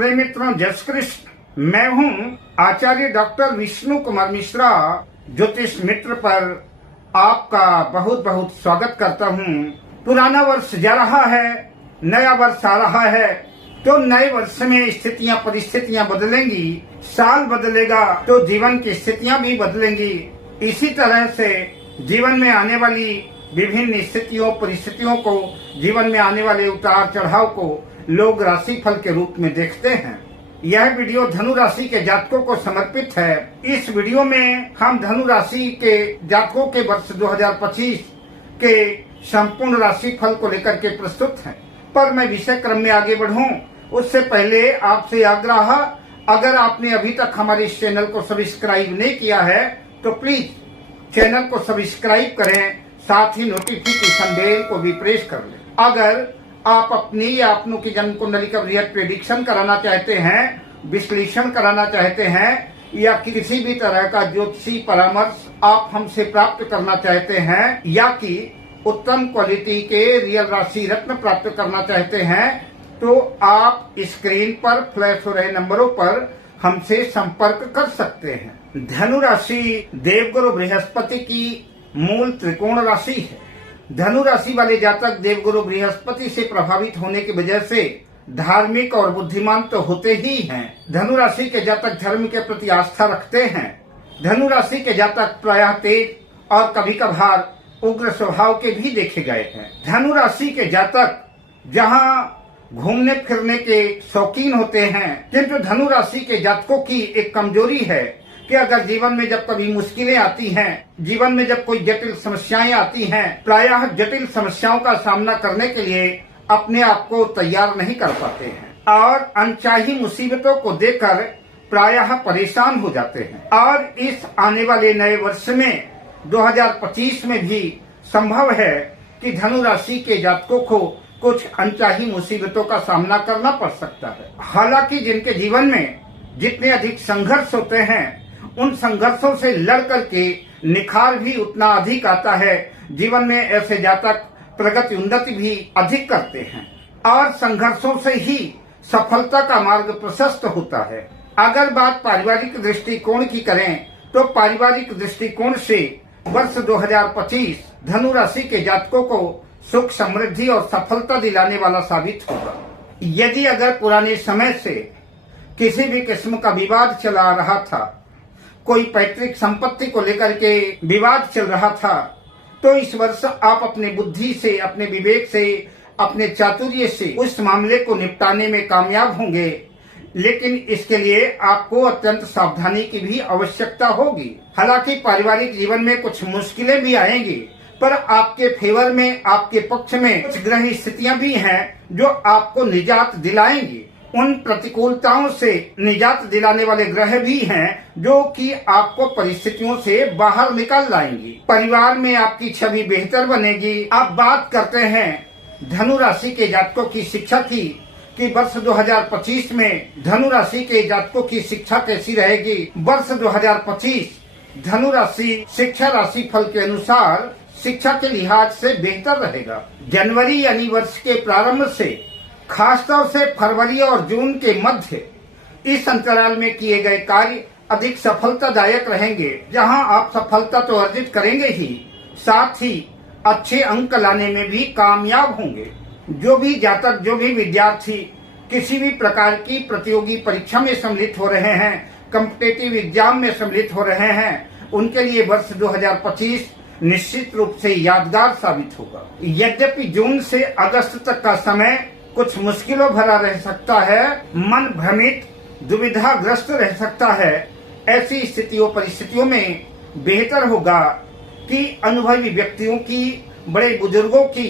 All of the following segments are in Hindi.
प्रिय मित्रों, जय श्री कृष्ण। मैं हूं आचार्य डॉक्टर विष्णु कुमार मिश्रा। ज्योतिष मित्र पर आपका बहुत बहुत स्वागत करता हूं। पुराना वर्ष जा रहा है, नया वर्ष आ रहा है, तो नए वर्ष में स्थितियां परिस्थितियां बदलेंगी। साल बदलेगा तो जीवन की स्थितियां भी बदलेंगी। इसी तरह से जीवन में आने वाली विभिन्न स्थितियों परिस्थितियों को, जीवन में आने वाले उतार चढ़ाव को लोग राशिफल के रूप में देखते हैं। यह वीडियो धनु राशि के जातकों को समर्पित है। इस वीडियो में हम धनु राशि के जातकों के वर्ष 2025 के संपूर्ण राशिफल को लेकर के प्रस्तुत हैं। पर मैं विषय क्रम में आगे बढ़ूं उससे पहले आपसे आग्रह, अगर आपने अभी तक हमारे इस चैनल को सब्सक्राइब नहीं किया है तो प्लीज चैनल को सब्सक्राइब करें, साथ ही नोटिफिकेशन बेल को भी प्रेस कर लें। अगर आप अपनी या अपनों की जन्म कुंडली का बृहद प्रेडिक्शन कराना चाहते हैं, विश्लेषण कराना चाहते हैं, या किसी भी तरह का ज्योतिषी परामर्श आप हमसे प्राप्त करना चाहते हैं, या कि उत्तम क्वालिटी के रियल राशि रत्न प्राप्त करना चाहते हैं, तो आप स्क्रीन पर फ्लैश हो रहे नंबरों पर हमसे संपर्क कर सकते हैं। धनु राशि देवगुरु बृहस्पति की मूल त्रिकोण राशि है। धनु राशि वाले जातक देवगुरु बृहस्पति से प्रभावित होने की वजह से धार्मिक और बुद्धिमान तो होते ही हैं। धनु राशि के जातक धर्म के प्रति आस्था रखते हैं। धनु राशि के जातक प्रायः तेज और कभी कभार उग्र स्वभाव के भी देखे गए हैं। धनु राशि के जातक जहां घूमने फिरने के शौकीन होते हैं, किंतु धनु राशि के जातकों की एक कमजोरी है कि अगर जीवन में जब कभी मुश्किलें आती हैं, जीवन में जब कोई जटिल समस्याएं आती हैं, प्रायः जटिल समस्याओं का सामना करने के लिए अपने आप को तैयार नहीं कर पाते हैं और अनचाही मुसीबतों को देखकर प्रायः परेशान हो जाते हैं। और इस आने वाले नए वर्ष में 2025 में भी संभव है कि धनु राशि के जातकों को कुछ अनचाही मुसीबतों का सामना करना पड़ सकता है। हालांकि जिनके जीवन में जितने अधिक संघर्ष होते हैं, उन संघर्षों से लड़ करके निखार भी उतना अधिक आता है। जीवन में ऐसे जातक प्रगति उन्नति भी अधिक करते हैं और संघर्षों से ही सफलता का मार्ग प्रशस्त होता है। अगर बात पारिवारिक दृष्टिकोण की करें तो पारिवारिक दृष्टिकोण से वर्ष 2025 धनु राशि के जातकों को सुख समृद्धि और सफलता दिलाने वाला साबित होगा। यदि अगर पुराने समय से किसी भी किस्म का विवाद चला रहा था, कोई पैतृक संपत्ति को लेकर के विवाद चल रहा था, तो इस वर्ष आप अपने बुद्धि से, अपने विवेक से, अपने चातुर्य से उस मामले को निपटाने में कामयाब होंगे। लेकिन इसके लिए आपको अत्यंत सावधानी की भी आवश्यकता होगी। हालांकि पारिवारिक जीवन में कुछ मुश्किलें भी आएंगी, पर आपके फेवर में, आपके पक्ष में कुछ ग्रह स्थितियां भी हैं जो आपको निजात दिलाएंगी। उन प्रतिकूलताओं से निजात दिलाने वाले ग्रह भी हैं जो कि आपको परिस्थितियों से बाहर निकाल लाएंगी। परिवार में आपकी छवि बेहतर बनेगी। आप बात करते हैं धनु राशि के जातकों की शिक्षा की कि वर्ष 2025 में धनु राशि के जातकों की शिक्षा कैसी रहेगी। वर्ष 2025 धनु राशि शिक्षा राशि फल के अनुसार शिक्षा के लिहाज से बेहतर रहेगा। जनवरी यानी वर्ष के प्रारंभ से खासतौर से फरवरी और जून के मध्य इस अंतराल में किए गए कार्य अधिक सफलतादायक रहेंगे, जहां आप सफलता तो अर्जित करेंगे ही, साथ ही अच्छे अंक लाने में भी कामयाब होंगे। जो भी जातक, जो भी विद्यार्थी किसी भी प्रकार की प्रतियोगी परीक्षा में सम्मिलित हो रहे हैं, कॉम्पिटिटिव एग्जाम में सम्मिलित हो रहे हैं, उनके लिए वर्ष 2025 निश्चित रूप से यादगार साबित होगा। यद्यपि जून से अगस्त तक का समय कुछ मुश्किलों भरा रह सकता है, मन भ्रमित दुविधाग्रस्त रह सकता है, ऐसी स्थितियों परिस्थितियों में बेहतर होगा कि अनुभवी व्यक्तियों की, बड़े बुजुर्गों की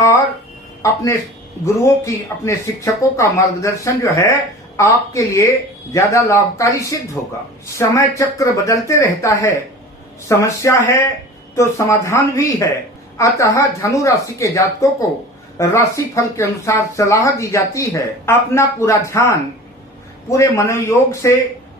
और अपने गुरुओं की, अपने शिक्षकों का मार्गदर्शन जो है आपके लिए ज्यादा लाभकारी सिद्ध होगा। समय चक्र बदलते रहता है, समस्या है तो समाधान भी है। अतः धनु राशि के जातकों को राशि फल के अनुसार सलाह दी जाती है। अपना पूरा ध्यान पूरे मनोयोग से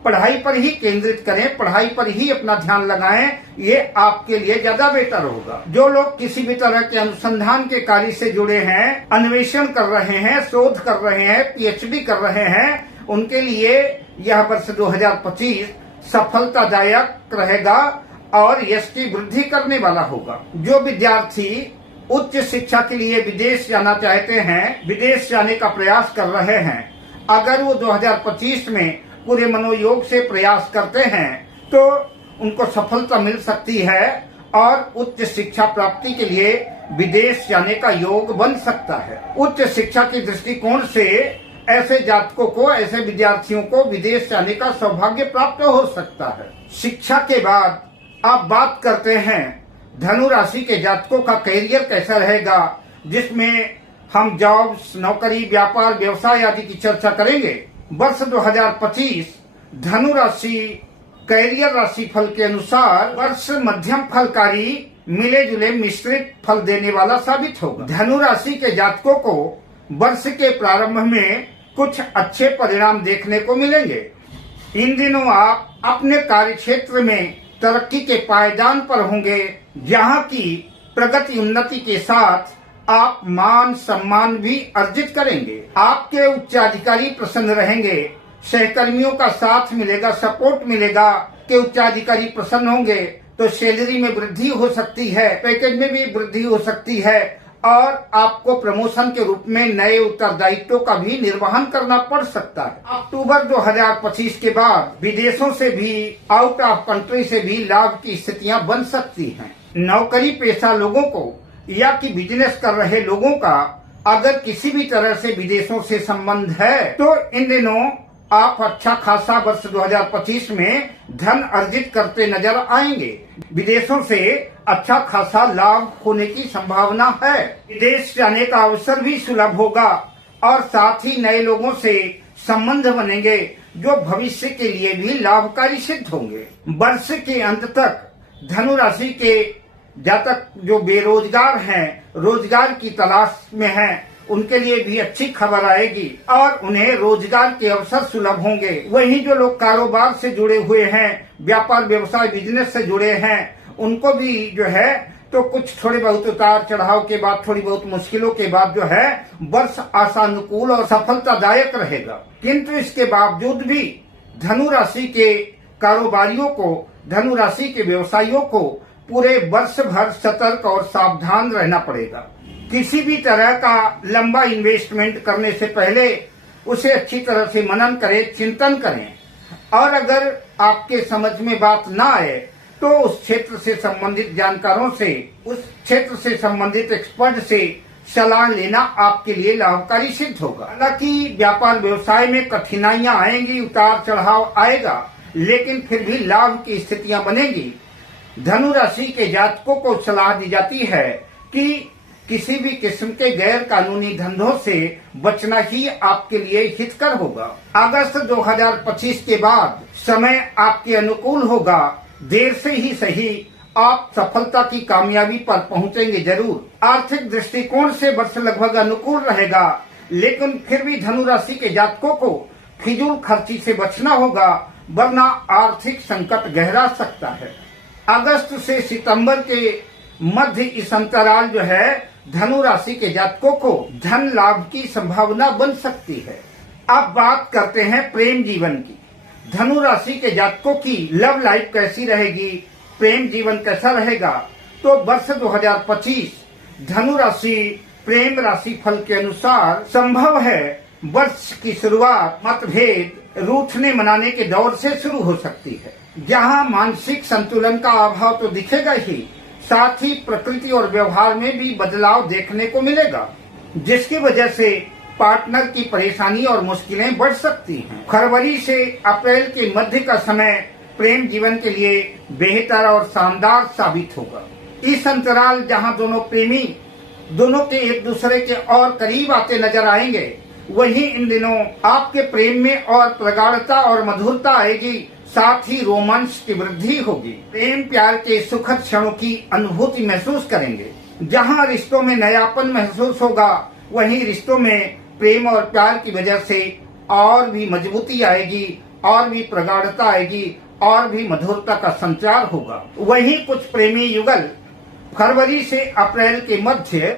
पढ़ाई पर ही केंद्रित करें, पढ़ाई पर ही अपना ध्यान लगाएं, ये आपके लिए ज्यादा बेहतर होगा। जो लोग किसी भी तरह के अनुसंधान के कार्य से जुड़े हैं, अन्वेषण कर रहे हैं, शोध कर रहे हैं, पीएचडी कर रहे हैं, उनके लिए यह वर्ष 2025 सफलतादायक रहेगा और यश की वृद्धि करने वाला होगा। जो विद्यार्थी उच्च शिक्षा के लिए विदेश जाना चाहते हैं, विदेश जाने का प्रयास कर रहे हैं, अगर वो 2025 में पूरे मनोयोग से प्रयास करते हैं तो उनको सफलता मिल सकती है और उच्च शिक्षा प्राप्ति के लिए विदेश जाने का योग बन सकता है। उच्च शिक्षा के दृष्टिकोण से ऐसे जातकों को, ऐसे विद्यार्थियों को विदेश जाने का सौभाग्य प्राप्त हो सकता है। शिक्षा के बाद आप बात करते हैं धनु राशि के जातकों का कैरियर कैसा रहेगा, जिसमें हम जॉब्स, नौकरी, व्यापार, व्यवसाय आदि की चर्चा करेंगे। वर्ष 2025 धनु राशि कैरियर राशि फल के अनुसार वर्ष मध्यम फलकारी, मिले जुले मिश्रित फल देने वाला साबित होगा। धनु राशि के जातकों को वर्ष के प्रारंभ में कुछ अच्छे परिणाम देखने को मिलेंगे। इन दिनों आप अपने कार्य क्षेत्र में तरक्की के पायदान पर होंगे, जहां की प्रगति उन्नति के साथ आप मान सम्मान भी अर्जित करेंगे। आपके उच्चाधिकारी प्रसन्न रहेंगे, सहकर्मियों का साथ मिलेगा, सपोर्ट मिलेगा कि उच्चाधिकारी प्रसन्न होंगे तो सैलरी में वृद्धि हो सकती है, पैकेज में भी वृद्धि हो सकती है और आपको प्रमोशन के रूप में नए उत्तरदायित्वों का भी निर्वहन करना पड़ सकता है। अक्टूबर 2025 के बाद विदेशों से भी, आउट ऑफ कंट्री से भी लाभ की स्थितियां बन सकती हैं। नौकरी पेशा लोगों को या कि बिजनेस कर रहे लोगों का अगर किसी भी तरह से विदेशों से संबंध है तो इन दिनों आप अच्छा खासा वर्ष 2025 में धन अर्जित करते नजर आएंगे। विदेशों से अच्छा खासा लाभ होने की संभावना है। विदेश जाने का अवसर भी सुलभ होगा और साथ ही नए लोगों से संबंध बनेंगे जो भविष्य के लिए भी लाभकारी सिद्ध होंगे। वर्ष के अंत तक धनु राशि के जातक जो बेरोजगार हैं, रोजगार की तलाश में हैं, उनके लिए भी अच्छी खबर आएगी और उन्हें रोजगार के अवसर सुलभ होंगे। वहीं जो लोग कारोबार से जुड़े हुए हैं, व्यापार व्यवसाय बिजनेस से जुड़े हैं, उनको भी जो है तो कुछ थोड़े बहुत उतार चढ़ाव के बाद, थोड़ी बहुत मुश्किलों के बाद जो है वर्ष आशानुकूल और सफलतादायक रहेगा। किंतु इसके बावजूद भी धनु राशि के कारोबारियों को, धनु राशि के व्यवसायियों को पूरे वर्ष भर सतर्क और सावधान रहना पड़ेगा। किसी भी तरह का लंबा इन्वेस्टमेंट करने से पहले उसे अच्छी तरह से मनन करें, चिंतन करें और अगर आपके समझ में बात ना आए तो उस क्षेत्र से संबंधित जानकारों से, उस क्षेत्र से संबंधित एक्सपर्ट से सलाह लेना आपके लिए लाभकारी सिद्ध होगा। हालांकि व्यापार व्यवसाय में कठिनाइयां आएंगी, उतार चढ़ाव आएगा, लेकिन फिर भी लाभ की स्थितियां बनेगी। धनु राशि के जातकों को सलाह दी जाती है कि किसी भी किस्म के गैर कानूनी धंधों से बचना ही आपके लिए हितकर होगा। अगस्त 2025 के बाद समय आपके अनुकूल होगा। देर से ही सही आप सफलता की कामयाबी पर पहुंचेंगे जरूर। आर्थिक दृष्टिकोण से वर्ष लगभग अनुकूल रहेगा, लेकिन फिर भी धनु राशि के जातकों को फिजूल खर्ची से बचना होगा, वरना आर्थिक संकट गहरा सकता है। अगस्त से सितंबर के मध्य इस अंतराल जो है धनु राशि के जातकों को धन लाभ की संभावना बन सकती है। अब बात करते हैं प्रेम जीवन की। धनु राशि के जातकों की लव लाइफ कैसी रहेगी, प्रेम जीवन कैसा रहेगा? तो वर्ष 2025 धनु राशि प्रेम राशि फल के अनुसार संभव है वर्ष की शुरुआत मतभेद, रूठने मनाने के दौर से शुरू हो सकती है, जहां मानसिक संतुलन का अभाव तो दिखेगा ही, साथ ही प्रकृति और व्यवहार में भी बदलाव देखने को मिलेगा, जिसकी वजह से पार्टनर की परेशानी और मुश्किलें बढ़ सकती हैं। फरवरी से अप्रैल के मध्य का समय प्रेम जीवन के लिए बेहतर और शानदार साबित होगा। इस अंतराल जहां दोनों प्रेमी दोनों के एक दूसरे के और करीब आते नजर आएंगे, वहीं इन दिनों आपके प्रेम में और प्रगाढ़ता और मधुरता आएगी, साथ ही रोमांस की वृद्धि होगी। प्रेम प्यार के सुखद क्षणों की अनुभूति महसूस करेंगे। जहां रिश्तों में नयापन महसूस होगा, वहीं रिश्तों में प्रेम और प्यार की वजह से और भी मजबूती आएगी, और भी प्रगाढ़ता आएगी, और भी मधुरता का संचार होगा। वहीं कुछ प्रेमी युगल फरवरी से अप्रैल के मध्य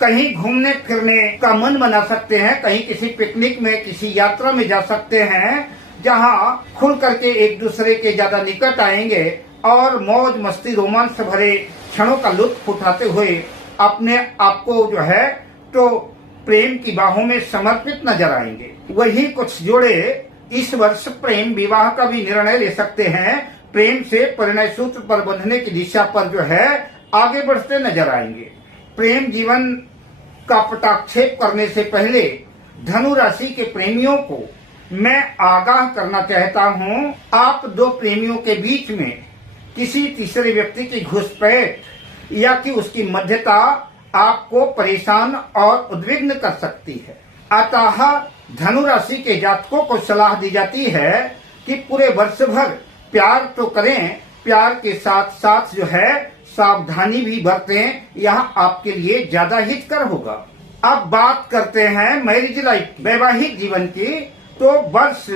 कहीं घूमने फिरने का मन बना सकते हैं, कहीं किसी पिकनिक में, किसी यात्रा में जा सकते हैं, जहां खुल करके एक दूसरे के ज्यादा निकट आएंगे और मौज मस्ती रोमांस भरे क्षणों का लुत्फ उठाते हुए अपने आप को जो है तो प्रेम की बाहों में समर्पित नजर आएंगे। वही कुछ जोड़े इस वर्ष प्रेम विवाह का भी निर्णय ले सकते हैं, प्रेम से परिणय सूत्र पर बंधने की दिशा पर जो है आगे बढ़ते नजर आएंगे। प्रेम जीवन का पटाक्षेप करने से पहले धनु राशि के प्रेमियों को मैं आगाह करना चाहता हूं, आप दो प्रेमियों के बीच में किसी तीसरे व्यक्ति की घुसपैठ या कि उसकी मध्यता आपको परेशान और उद्विग्न कर सकती है। अतः धनु राशि के जातकों को सलाह दी जाती है कि पूरे वर्ष भर प्यार तो करें, प्यार के साथ साथ जो है सावधानी भी बरतें, यह आपके लिए ज्यादा हितकर होगा। अब बात करते हैं मैरिज लाइफ वैवाहिक जीवन की। तो वर्ष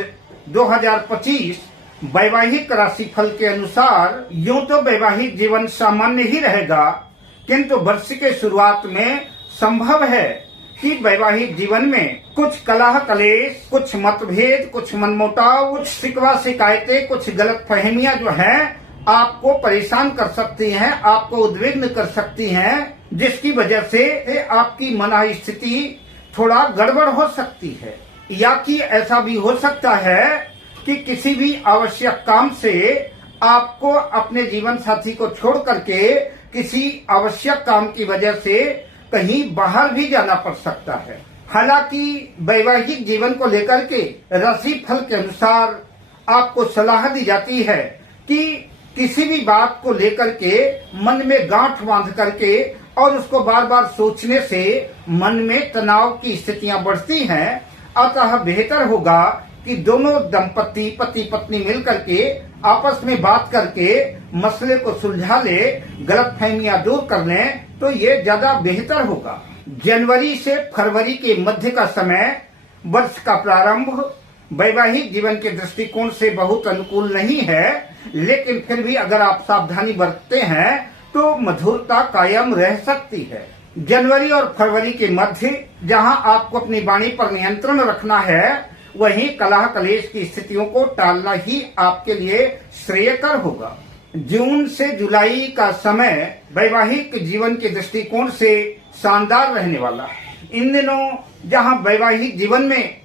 2025 वैवाहिक राशिफल के अनुसार यूं तो वैवाहिक जीवन सामान्य ही रहेगा, किंतु वर्ष के शुरुआत में संभव है कि वैवाहिक जीवन में कुछ कलह कलेश, कुछ मतभेद, कुछ मनमुटाव, कुछ शिकवा शिकायतें, कुछ गलतफहमियां जो हैं आपको परेशान कर सकती हैं, आपको उद्विग्न कर सकती हैं, जिसकी वजह से आपकी मन स्थिति थोड़ा गड़बड़ हो सकती है। या कि ऐसा भी हो सकता है कि किसी भी आवश्यक काम से आपको अपने जीवन साथी को छोड़ करके किसी आवश्यक काम की वजह से कहीं बाहर भी जाना पड़ सकता है। हालांकि वैवाहिक जीवन को लेकर के राशि फल के अनुसार आपको सलाह दी जाती है कि किसी भी बात को लेकर के मन में गांठ बांध करके और उसको बार बार सोचने से मन में तनाव की स्थितियां बढ़ती हैं। अतः बेहतर होगा कि दोनों दंपति पति पत्नी मिलकर के आपस में बात करके मसले को सुलझा ले, गलतफहमियां दूर कर लें, तो ये ज्यादा बेहतर होगा। जनवरी से फरवरी के मध्य का समय, वर्ष का प्रारंभ वैवाहिक जीवन के दृष्टिकोण से बहुत अनुकूल नहीं है, लेकिन फिर भी अगर आप सावधानी बरतते हैं तो मधुरता कायम रह सकती है। जनवरी और फरवरी के मध्य जहां आपको अपनी वाणी पर नियंत्रण रखना है, वहीं कलह कलेश की स्थितियों को टालना ही आपके लिए श्रेयकर होगा। जून से जुलाई का समय वैवाहिक जीवन के दृष्टिकोण से शानदार रहने वाला है। इन दिनों जहां वैवाहिक जीवन में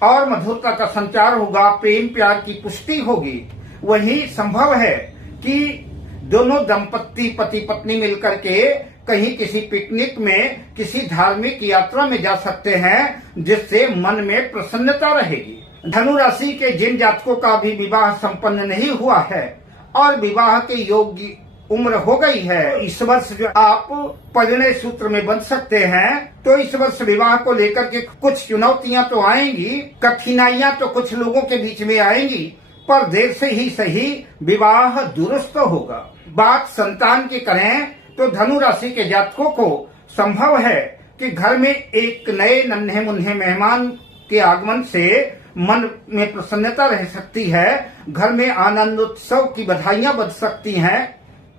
और मधुरता का संचार होगा, प्रेम प्यार की पुष्टि होगी, वही संभव है कि दोनों दंपति पति पत्नी मिलकर के कहीं किसी पिकनिक में, किसी धार्मिक यात्रा में जा सकते हैं, जिससे मन में प्रसन्नता रहेगी। धनु राशि के जिन जातकों का भी विवाह संपन्न नहीं हुआ है और विवाह के योग्य उम्र हो गई है, इस वर्ष जो आप परिणय सूत्र में बंध सकते हैं, तो इस वर्ष विवाह को लेकर के कुछ चुनौतियां तो आएंगी, कठिनाइयां तो कुछ लोगों के बीच में आएंगी, पर देर से ही सही विवाह दुरुस्त होगा। बात संतान की करें तो धनु राशि के जातकों को संभव है कि घर में एक नए नन्हे मुन्ने मेहमान के आगमन से मन में प्रसन्नता रह सकती है, घर में आनंद उत्सव की बधाइयां बज सकती हैं।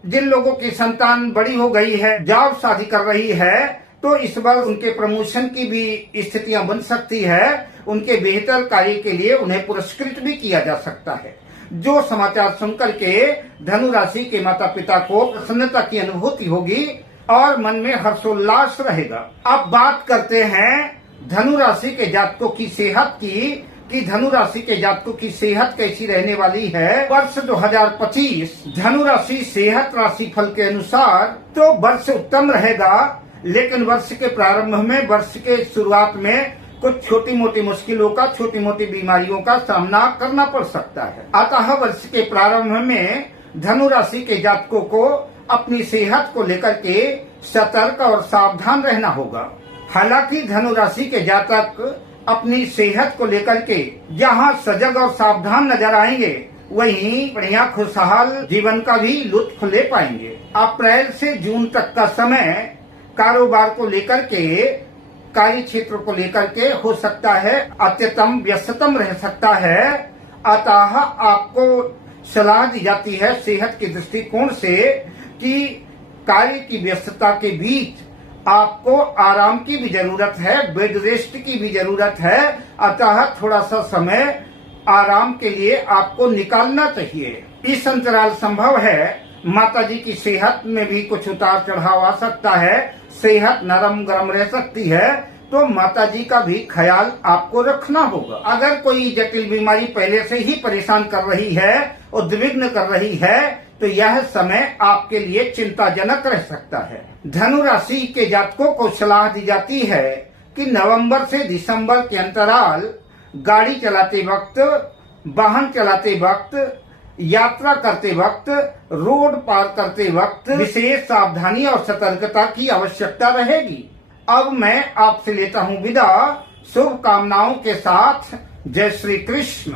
जिन लोगों की संतान बड़ी हो गई है, जॉब शादी कर रही है, तो इस बार उनके प्रमोशन की भी स्थितियां बन सकती है। उनके बेहतर कार्य के लिए उन्हें पुरस्कृत भी किया जा सकता है। जो समाचार सुनकर के धनु राशि के माता पिता को प्रसन्नता की अनुभूति होगी और मन में हर्षोल्लास रहेगा। अब बात करते हैं धनु राशि के जातकों की सेहत की, कि धनु राशि के जातकों की सेहत कैसी रहने वाली है। वर्ष 2025 धनु राशि सेहत राशि फल के अनुसार तो वर्ष उत्तम रहेगा, लेकिन वर्ष के प्रारंभ में, वर्ष के शुरुआत में कुछ छोटी मोटी मुश्किलों का, छोटी मोटी बीमारियों का सामना करना पड़ सकता है। अतः वर्ष के प्रारंभ में धनु राशि के जातकों को अपनी सेहत को लेकर के सतर्क और सावधान रहना होगा। हालांकि धनु राशि के जातक अपनी सेहत को लेकर के जहां सजग और सावधान नजर आएंगे, वहीं बढ़िया खुशहाल जीवन का भी लुत्फ ले पाएंगे। अप्रैल से जून तक का समय कारोबार को लेकर के, कार्य क्षेत्र को लेकर के हो सकता है अत्यतम व्यस्ततम रह सकता है। अतः आपको सलाह दी जाती है सेहत के दृष्टिकोण से कि कार्य की व्यस्तता के बीच आपको आराम की भी जरूरत है, बेड रेस्ट की भी जरूरत है। अतः थोड़ा सा समय आराम के लिए आपको निकालना चाहिए। इस अंतराल संभव है माता जी की सेहत में भी कुछ उतार चढ़ाव आ सकता है, सेहत नरम गरम रह सकती है, तो माता जी का भी ख्याल आपको रखना होगा। अगर कोई जटिल बीमारी पहले से ही परेशान कर रही है, उद्विग्न कर रही है, तो यह समय आपके लिए चिंताजनक रह सकता है। धनु राशि के जातकों को सलाह दी जाती है कि नवंबर से दिसंबर के अंतराल गाड़ी चलाते वक्त, वाहन चलाते वक्त, यात्रा करते वक्त, रोड पार करते वक्त विशेष सावधानी और सतर्कता की आवश्यकता रहेगी। अब मैं आपसे लेता हूँ विदा, शुभकामनाओं के साथ। जय श्री कृष्ण।